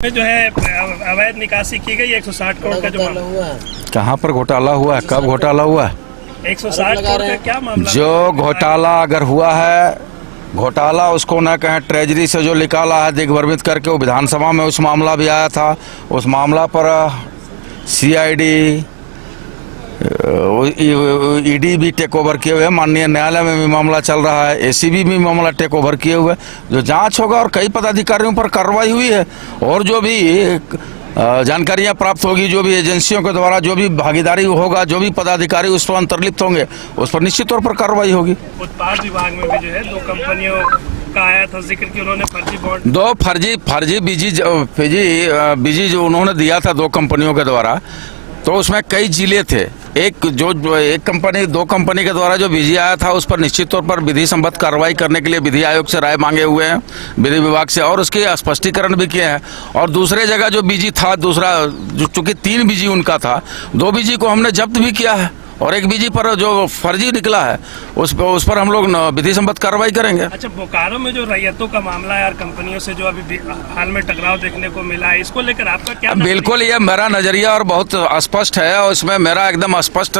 में जो है अवैध निकासी की गई 160 करोड़ का जो मामला हुआ है। कहाँ पर घोटाला हुआ है, कब घोटाला हुआ है? 160 करोड़ का क्या मामला? जो घोटाला अगर हुआ है, घोटाला उसको न कहें, ट्रेजरी से जो निकाला है दिग्भ्रमित करके, वो विधानसभा में उस मामला भी आया था। उस मामला पर सीआईडी ईडी भी टेक ओवर किए हुए हैं। माननीय न्यायालय में भी मामला चल रहा है, एसीबी भी मामला टेक ओवर किए हुए। जो जांच होगा और कई पदाधिकारियों पर कार्रवाई हुई है, और जो भी जानकारियां प्राप्त होगी, जो भी एजेंसियों के द्वारा जो भी भागीदारी होगा, जो भी पदाधिकारी उस पर अंतर्लिप्त होंगे, उस पर निश्चित तौर पर कार्रवाई होगी। उत्पाद विभाग में भी जो है 2 कंपनियों का आया था जिक्र कि उन्होंने फर्जी बॉन्ड, 2 फर्जी बीजी जो उन्होंने दिया था 2 कंपनियों के द्वारा, तो उसमें कई जिले थे। एक कंपनी 2 कंपनी के द्वारा जो बीजी आया था, उस पर निश्चित तौर पर विधि संबद्ध कार्रवाई करने के लिए विधि आयोग से राय मांगे हुए हैं, विधि विभाग से, और उसके स्पष्टीकरण भी किए हैं। और दूसरे जगह जो बीजी था, दूसरा चूंकि 3 बीजी उनका था, 2 बीजी को हमने जब्त भी किया है, और 1 बीजी पर जो फर्जी निकला है उस पर हम लोग विधि संबद्ध कार्रवाई करेंगे। अच्छा, बोकारो में जो रैयतों का मामला है और कंपनियों से जो अभी हाल में टकराव देखने को मिला है, इसको लेकर आपका क्या? बिल्कुल, ये मेरा नजरिया और बहुत स्पष्ट है, और इसमें मेरा एकदम स्पष्ट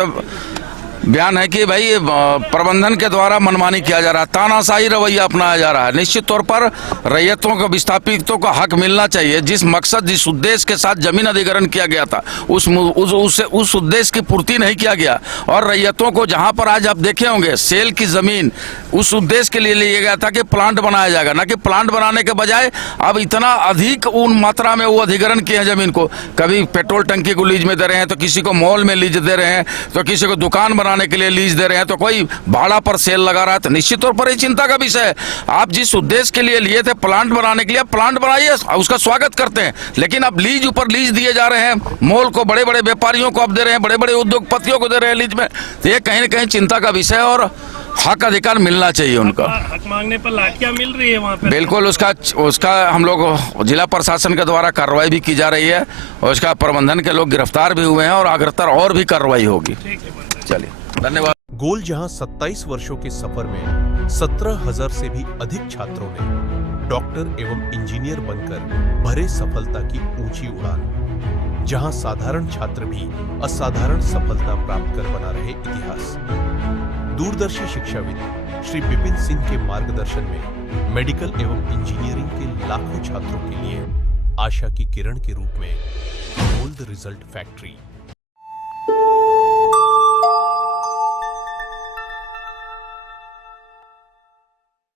बयान है कि भाई प्रबंधन के द्वारा मनमानी किया जा रहा है, तानाशाही रवैया अपनाया जा रहा है। निश्चित तौर पर रैयतों को, विस्थापितों को हक मिलना चाहिए। जिस मकसद, जिस उद्देश्य के साथ जमीन अधिग्रहण किया गया था, उस उद्देश्य की पूर्ति नहीं किया गया। और रैयतों को, जहां पर आज आप देखे होंगे सेल की जमीन उस उद्देश्य के लिए लिया गया था कि प्लांट बनाया जाएगा, न कि प्लांट बनाने के बजाय अब इतना अधिक उन मात्रा में वो अधिग्रहण किए हैं जमीन को। कभी पेट्रोल टंकी को लीज में दे रहे हैं, तो किसी को मॉल में लीज दे रहे हैं, तो किसी को दुकान बनाने के लिए लीज दे रहे हैं, तो कोई भाड़ा पर सेल लगा रहा है। तो निश्चित तौर पर ये चिंता का विषय है। आप जिस उद्देश्य के लिए लिए थे प्लांट बनाने के लिए, प्लांट बनाइए, उसका स्वागत करते हैं, लेकिन अब लीज ऊपर लीज दिए जा रहे हैं। मॉल को, बड़े बड़े व्यापारियों को अब दे रहे हैं, बड़े बड़े उद्योगपतियों को दे रहे हैं लीज में। तो ये कहीं न कहीं चिंता का विषय है, और हक अधिकार मिलना चाहिए उनका। हक मांगने पर लाठियां मिल रही है वहाँ पे। बिल्कुल, उसका हम लोग जिला प्रशासन के द्वारा कार्रवाई भी की जा रही है, और उसका प्रबंधन के लोग गिरफ्तार भी हुए हैं, और अग्रतर और भी कार्रवाई होगी। चलिए, धन्यवाद। गोल जहां 27 वर्षों के सफर में 17,000 से भी अधिक छात्रों ने डॉक्टर एवं इंजीनियर बनकर भरे सफलता की ऊंची उड़ान, जहां साधारण छात्र भी असाधारण सफलता प्राप्त कर बना रहे इतिहास। दूरदर्शी शिक्षाविद श्री विपिन सिंह के मार्गदर्शन में मेडिकल एवं इंजीनियरिंग के लाखों छात्रों के लिए आशा की किरण के रूप में गोल्ड रिजल्ट फैक्ट्री